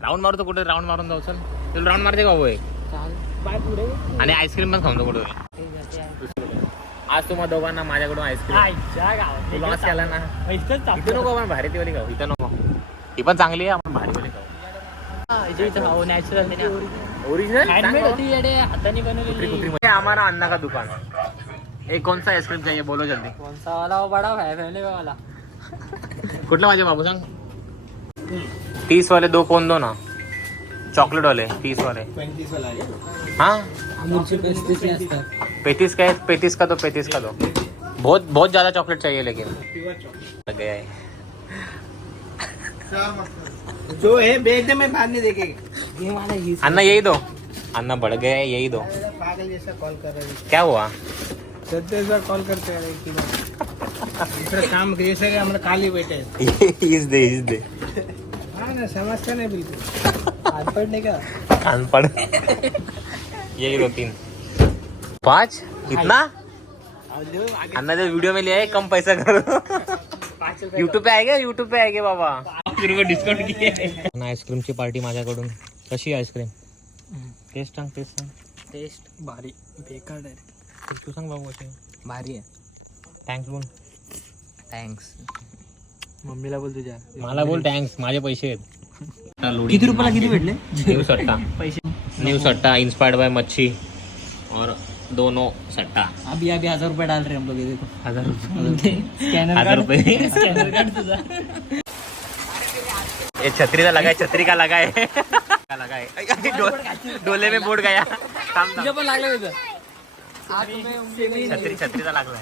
Round मारतो कुठे round मारून जाऊ चल तुला राऊंड मारते का भाऊ बाय पुढे आणि आईस्क्रीम पण खाऊन जाऊ कुठे आज तुम्हाला दोघांना माझ्याकडून आईस्क्रीम लॉस केला ना इथे नको आपण भारी वाली खाऊ इथं नको ही पण चांगली आहे आपण भारी वाली खाऊ नॅचरल ओरिजिनल हँडमेड होती येडे हाताने बनवलेली हमारा अन्ना का दुकान एक कौन सा आइसक्रीम चाहिए बोलो जल्दी कौन सा वाला बड़ा है फैमिली वाला कुठला पाहिजे बाबू सांग 30 वाले दो कोण दो ना चॉकलेट वाले 30 वाले 35 वाला है हाँ अमूलचे 35 में असतात 35 का है 35 का दो 35 का दो बहुत ज्यादा चॉकलेट चाहिए लेकिन प्योर चॉकलेट लग गया है जो है बेच दे मैं बाद में देखेगा ये वाला ही अन्ना यही दो अन्ना बढ़ गया है यही दो पागल जैसा कॉल कर रहे हैं क्या हुआ 37 कॉल करते हैं कि दूसरा काम जैसे कि हम खाली बैठे हैं इस दे हाँ ना समझता नहीं बिल्कुल हाथ पढ़ने का कान पड़ यही दो 3 5 इतना अन्ना जो वीडियो में लिया है कम पैसा करो यूट्यूब पे आएगा बाबा डिस्काउंट किए आईस्क्रीम ची पार्टी माझ्याकडून कशी आईस्क्रीम टेस्ट सांग टेस्ट भारी बेकार आहे तू सांग बाबू कशी भारी आहे थँक्स बोल थँक्स मम्मीला बोल तुझ्या मला बोल थँक्स माझे पैसे आहेत किती रुपयाला किती भेटले न्यू सट्टा पैसे न्यू सट्टा इंस्पायर्ड बाय मच्छी और दोनों सट्टा अभी 1000 रुपये डाल रहे हम लोग ये देखो 1000 स्कैनर 1000 रुपये स्कैनर कार्ड तुझा ये छतरी का लगाए छतरी का लगाए लगाए डोले में बोर्ड गया तुझ्या पण लागलं होतं छतरी का लागला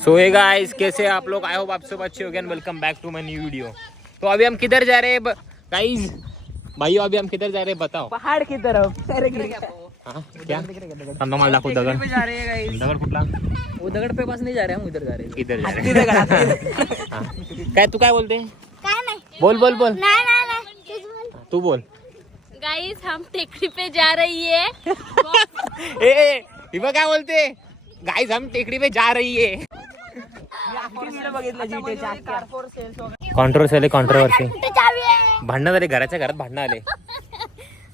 सो हे गाइस कैसे आप लोग आई होप आप सब अच्छे हो गए welcome back to my new video तो अभी हम किधर जा रहे हैं गाइस भाइयों अभी हम किधर जा रहे हैं बताओ पहाड़ की तरफ हाँ क्या हम माल दाखव दगड जा रहे हैं गाइस दगड कुठला वो दगड़ पे पास नहीं जा रहे हम उधर जा रहे हैं इधर जा रहे हैं हाँ. काय तू काय बोलते काय नाही बोल नाही नाही तूच बोल. तू बोल गाइस हम टेकड़ी पे जा रही है ए हिबा काय बोलते गाइस हम टेकडी पे जा रही है कॉन्ट्रोवर्सी कुठे चावी आहे भांडणं झाले घराच्या घरात भांडणं आले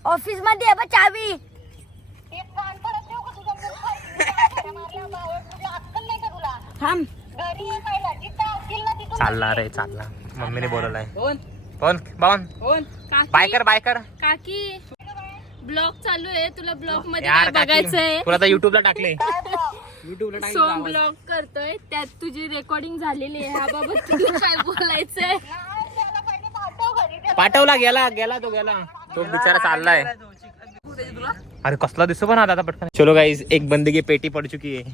ऑफिस मध्ये आहे बा चावी थांब चालला रे चालला मम्मीने बोलवलाय कोण कोण बावन कोण बायकर काकी ब्लॉग चालू आहे तुला ब्लॉग मध्ये यार काय बघायचंय तुला तर युट्यूबला टाकले युट्यूबला सोम ब्लॉग करतोय त्यात तुझी रेकॉर्डिंग झालेली आहे ह्याबाबत तुला काय बोलायचंय पाठवला गेला तो बिचारा चाललाय अरे कसला दिसतो पण आता पटकन चलो गाईज एक बंदगी पेटी पड चुकी आहे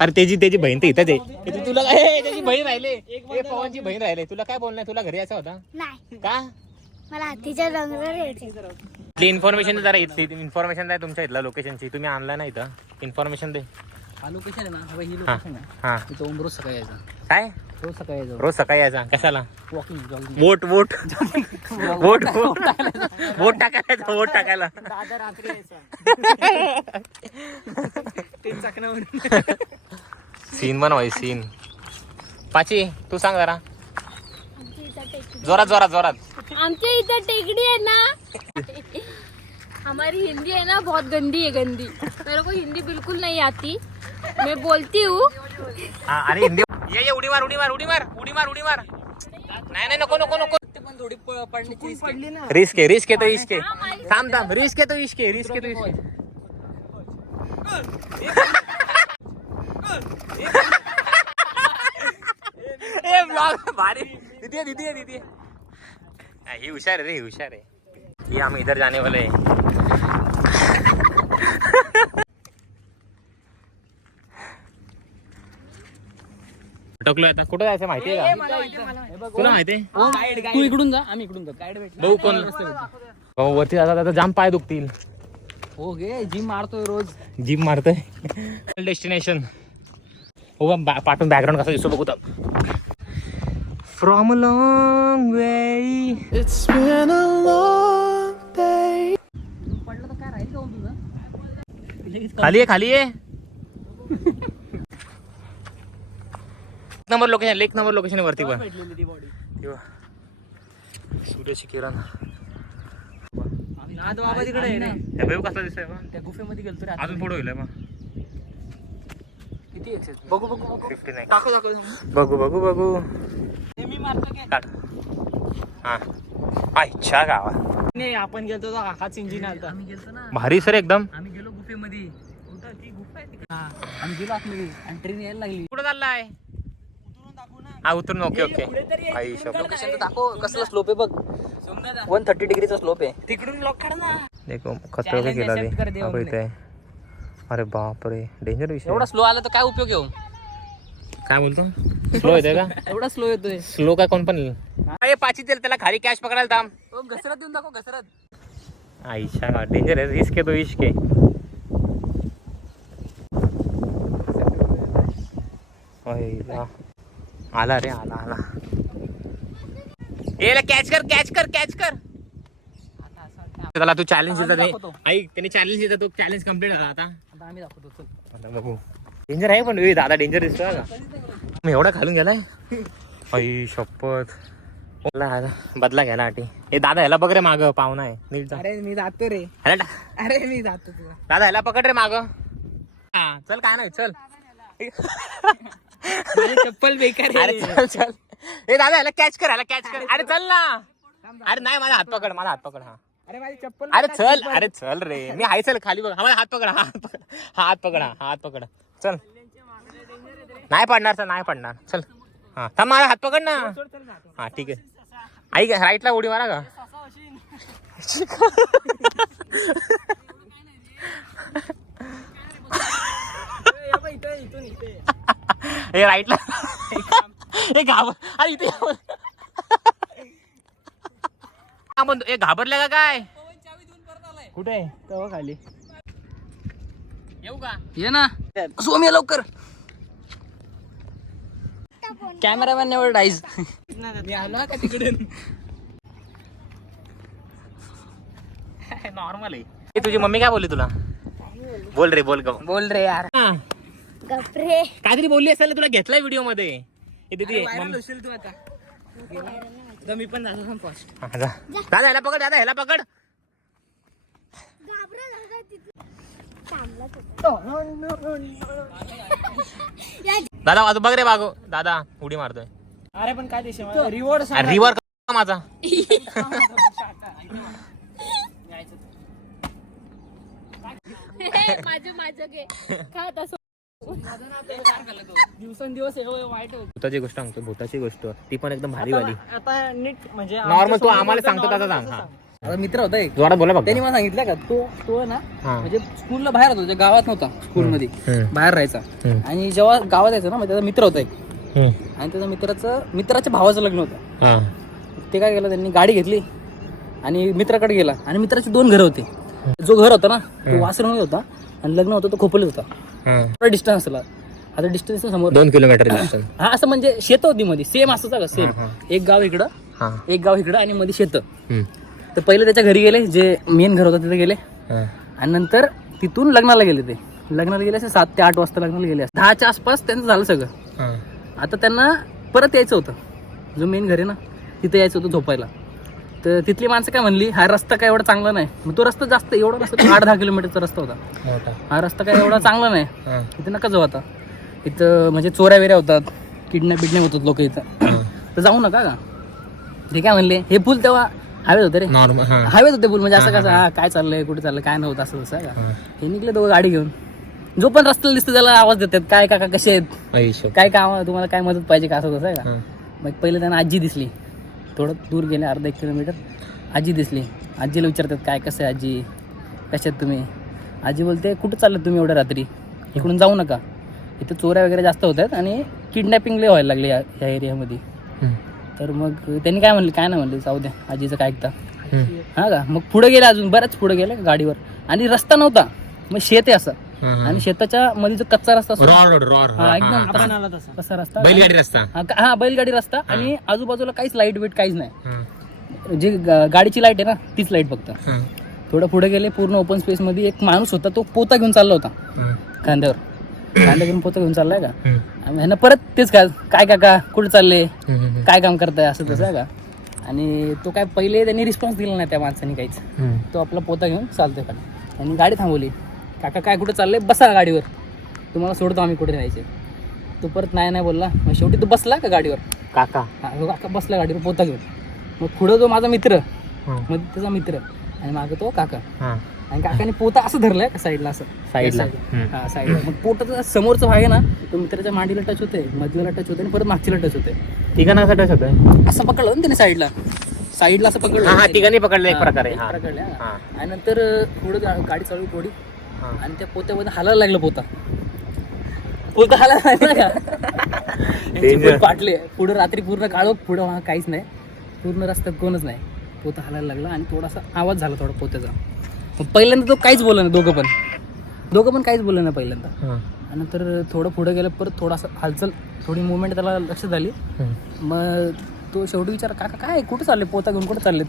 अरे त्याची बहीण तर इथंच आहे तुला त्याची बहीण राहिले पवनची बहीण राहिले तुला काय बोलणार तुला घरी यायचा होता नाही का मला हातीच्या डोंगरावर यायचे इथली इन्फॉर्मेशन जरा इन्फॉर्मेशन द्या तुमच्या इथल्या लोकेशनची तुम्ही आणला ना इथं इन्फॉर्मेशन दे हा लोकेशन आहे ना हा ही हा लोकेशन आहे हा इथं रोज सकाळी यायचा काय रोज सकाळी यायचं रोज सकाळी यायचा कशाला वॉकिंग जॉगिंग वोट टाकायला दादा रात्री यायचा सीन बनवाय सीन पाची तू सांग जरा जोरात आमच्या इथं टेकड़ी है ना हमारी हिंदी है ना बहुत गंदी है गंदी मेरे को हिंदी बिल्कुल नहीं आती मैं बोलती हूँ अरे हिंदी ये उडी मार नाही नको पण थोडी पडण्याची रिस्क आहे तो इश्क थांब रिस्क आहे तो इश्क भारी दीदी ही हुशार है ये हम इधर जाने वाले हैं अटकलो आता कुठं जायचं माहिती आहे का तुला माहिती आहे तू इकडून जा आम्ही इकडून जा गाईड भेट भाऊ कोण भाऊ वरती जाता जाम पाय दुखतील हो गे जिम मारतोय रोज जिम मारतोय डेस्टिनेशन हो पाठवून बॅकग्राऊंड कसा दिसतो बघू तर from long way it's been a long day पडलं तर काय राहील का तुझं खाली आहे एक नंबर लोकेशन वरती पण भेटलेली ती बॉडी सूर्याची किरण. नाद बाबा तिकडे आहे रे. हे बघ कसला दिसतोय बा. त्या गुफेमध्ये गेलतो रे. अजून पुढे होईल बा. किती एक्सेस बघू बघू बघू 59. टाकू टाकू बघू हे मी मारतो की काढ. हा अच्छा गावा नाही आपण गेलतो तो हाच इंजिन आलता. आम्ही गेलतो ना. भारी सर एकदम. आम्ही गेलो गुफेमध्ये. कुठं ती गुफा आहे तिकडे. आम्ही गेलो आतमध्ये आणि ट्रेन यायला लागली. कुठं चाललाय? हा उतरून. Okay okay. आई शपथ. लोकेशन दाखव कसला स्लोप आहे बघ. 130 डिग्रीचा स्लोप आहे. तिकडून लॉक काढ ना. देखो खतरा का केला Challenge accept कर दे रे इथे. अरे बापरे डेंजर विषय. एवढा स्लो आला तर काय उपयोग येऊ. काय बोलतो? स्लो येतोय का? एवढा स्लो येतोय. स्लो काय कोण पण अरे पाची तेल त्याला खाली कॅश पकडायला थांब. घसरत देऊन दाखव घसरत. आईशा डेंजर आहे. रिस्क आहे तो इश्क आहे. आला रे आला. ए कॅच कर. त्याला तू चॅलेंज देतात नाही. ऐक त्याने चॅलेंज देतात. तो चॅलेंज कम्प्लीट झाला आता. आता आम्ही दाखवतो चल. आता बघू. डेंजर आहे पण दादा डेंजर दिसतोय का? मी एवढा खालून गेलाय. आई शपथ. बदला घ्यायला आठी. ए दादा ह्याला बघ रे माग पाहुणा आहे. नीट जा. अरे मी जातो रे. ह्याला अरे मी जातो तुला. दादा ह्याला पकड रे माग. हा चल काय नाही चल. माझी चप्पल बेकार अरे आहे. चल. ए दादा ह्याला कॅच कर. अरे चल ना. अरे नाही माझा हात पकड. हा. अरे माझी चप्पल. अरे चल रे. मी हाय चल खाली बघ. माझा हात पकड. हात पकड. चल. नाही पडणार चल. हा थांब माझा हात पकड ना. हा ठीक आहे. ऐक राईटला उडी मारा का? हे राईटला. हे अरे इथे म्हणतो. घाबरल्या का काय? कुठे तेव्हा खाली येऊ का? ये ना सोम्या लवकर. Cameraman never dies. मी आलो का तिकडे. नॉर्मल आहे. तुझी मम्मी काय बोलली तुला? बोल रे यार. गपरे. काहीतरी बोलली असेल तुला. घेतलाय व्हिडिओ मध्ये. तू आता मी पण जातो फर्स्ट. दादा ह्याला पकड. दादा वाजू बघ रे बागो. दादा उडी मारतोय. अरे पण काय दिशा रिवॉर्ड रिवर माझा. माझं घे खात असो. दिवसेंदिवस वाईट होत. भूताची गोष्ट ती पण एकदम भारी वाली. आता नीट म्हणजे नॉर्मल तू आम्हाला सांगतो तसं सांग. आता मित्र होता एक. जोरात बोला बघ. त्यांनी मला सांगितलं का तो ना हा. म्हणजे स्कूलला बाहेर होता. गावात नव्हता स्कूलमध्ये. बाहेर राहायचा. हम्म. आणि जेव्हा गावात यायचं ना मग त्याचा मित्र होता एक. आणि त्याचा मित्राच्या भावाचं लग्न होतं. ते काय केलं त्यांनी गाडी घेतली आणि मित्राकडे गेला. आणि मित्राचे 2 घरं होते. जो घर होता ना तो वासरमध्ये होता आणि लग्न होतं तो खोपोलीत होता. थोडा डिस्टन्स असला. आता डिस्टन्स समोर 2 किलोमीटर. हा असं म्हणजे शेत होती मध्ये. सेम असंच का सेम. एक गाव इकडं आणि मध्ये शेत. तर पहिले त्याच्या घरी गेले. जे मेन घर होतं तिथे गेले. आणि नंतर तिथून लग्नाला गेले असे 7 ते 8 वाजता लग्नाला गेले. 10च्या आसपास त्यांचं झालं सगळं. आता त्यांना परत यायचं होतं. जो मेन घर आहे ना तिथे यायचं होतं झोपायला. तर तिथली माणसं काय म्हणली हा रस्ता काय एवढा चांगला नाही. मग तो रस्ता जास्त एवढा नसतो. 8-10 किलोमीटरचा रस्ता होता. हा रस्ता काय एवढा चांगला नाही. इथे नका जाऊ आता. इथं म्हणजे चोऱ्या वेऱ्या होतात. किडनॅप होतात लोक इथं. तर जाऊ नका का. ते काय म्हणले हे पूल तेव्हा हायवे होते रे. हायवे होते पूल म्हणजे असं कसं हा काय चाललंय कुठे चाललंय काय नव्हतं असं तसं का. हे निघले दोघं गाडी घेऊन. जो पण रस्त्याला दिसतो त्याला आवाज देतात. काय काका कसे आहेत. काय काम तुम्हाला काय मदत पाहिजे का असं तसं आहे का. मग पहिले त्यांना आजी दिसली. थोडं दूर गेले 1.5 किलोमीटर. आजी दिसली. आजीला विचारतात काय कसं आहे आजी कशात तुम्ही. आजी बोलते कुठं चाललं तुम्ही एवढ्या रात्री. इकडून जाऊ नका. इथं चोऱ्या वगैरे जास्त होत आहेत आणि किडनॅपिंग लय व्हायला लागले या एरियामध्ये. तर मग त्यांनी काय म्हणले काय नाही म्हणले जाऊ द्या आजीचं काय ऐकता. हा का. मग पुढे गेले अजून बऱ्याच पुढे गेले गाडीवर. आणि रस्ता नव्हता. मग शेत आहे असं. आणि शेताच्या मध्ये जो कच्चा रस्ता असतो हा एकदम कसा रस्ता. बैलगाडी रस्ता. हा बैलगाडी रस्ता. आणि आजूबाजूला काहीच लाईट बीट काहीच नाही. जी गाडीची लाईट आहे ना तीच लाईट फक्त. थोडं पुढे गेले पूर्ण ओपन स्पेस मध्ये एक माणूस होता. तो पोता घेऊन चालला होता खांद्यावर. कांदा घेऊन पोतं घेऊन चाललाय का. ह्यांना परत तेच काय काका कुठे चालले काय काम करताय असं तसं का. आणि तो काय पहिले त्यांनी रिस्पॉन्स दिला नाही त्या माणसाने काहीच. तो आपला पोता घेऊन चालतोय खाली. त्यांनी गाडी थांबवली. काका काय कुठं चाललंय, बसा गाडीवर, तुम्हाला सोडतो आम्ही कुठे जायचे. तो परत नाही बोलला. मग शेवटी तो बसला का गाडीवर, काका काका बसला गाडीवर पोता घेऊन. मग पुढं जो माझा मित्र, मग त्याचा मित्र आणि मागं तो काका. आणि काकाने पोता असं धरलाय साईडला, असं साईडला. हा साईडला. मग पोटाचा समोरचा भाग आहे ना, तो मित्राच्या मांडीला टच होते, मधल्याला टच होते आणि परत मागचीला टच होते. ठिकाणा कसा टच होतं? असं पकडलं ना त्याने साईडला असं पकडलं. हा ठिकाणी पकडलं एक प्रकारे. पकडलं. आणि नंतर पुढे गाडी चालू थोडी आणि त्या पोत्यामध्ये हालायला लागलं. पोता हालायला लागला का पाटले. पुढे रात्री पूर्ण काळो, पुढं काहीच नाही, पूर्ण रस्त्यात कोणच नाही. पोता हालायला लागला आणि थोडासा आवाज झाला थोडा पोत्याचा. पहिल्यांदा तो काहीच बोलला नाही, दोघं पण काहीच बोललं नाही पहिल्यांदा. आणि नंतर थोडं पुढं गेलं, परत थोडासा हालचाल, थोडी मुवमेंट त्याला लक्षात आली. मग तो शेवटी विचार, काका काय कुठं चालले, पोता घेऊन कुठं चालले?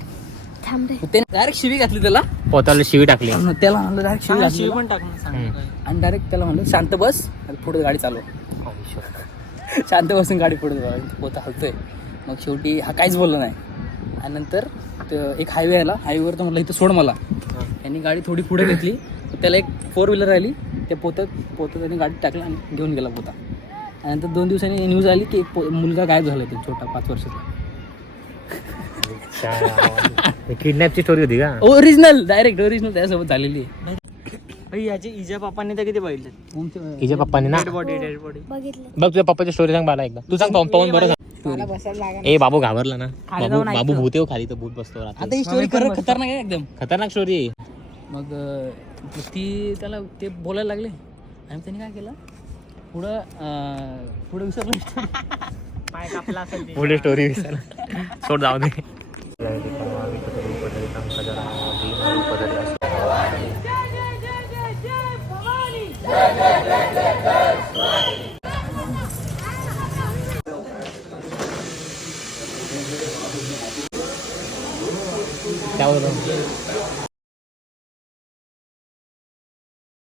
त्याने डायरेक्ट शिवी घातली त्याला, पोताला शिवी टाकली. त्याला म्हणलं डायरेक्ट शिवी घातली पण आणि डायरेक्ट त्याला म्हणलं शांत बस, पुढे गाडी चालव. शांत बसून गाडी पुढे, पोता हलतोय. मग शेवटी हा काहीच बोलला नाही. आणि नंतर एक हायवे आला, हायवेवर तर म्हटलं इथं सोड मला. त्यांनी गाडी थोडी पुढे घेतली, त्याला एक 4 व्हीलर राहिली, त्या पोत्यात त्यांनी गाडी टाकला आणि घेऊन गेला पोता. आणि नंतर 2 दिवसांनी न्यूज आली की एक मुलगा गायब झाला, तो छोटा 5 वर्षाचा. किडनॅपची स्टोरी होती का? ओरिजिनल त्यासोबत झालेली आहे. याची इजा पप्पांनी तर किती बघितलं? हिच्या पप्पाने ना. बॉडी बघितलं. बघ तुझ्या पप्पाची स्टोरी सांग मला एकदा. तू सांग पाहून बरं. ए बाबू घाबरला ना. बाबू भूत आहे, खाली तर भूत बसतो. आता ही स्टोरी खतरनाक आहे, एकदम खतरनाक स्टोरी आहे. मग ती त्याला ते बोलायला लागले आणि त्यांनी काय केलं, पुढं विसरलं. पाय कापला असेल. पुढे स्टोरी सोड, जाऊ दे. क्या बोल रहा हूँ?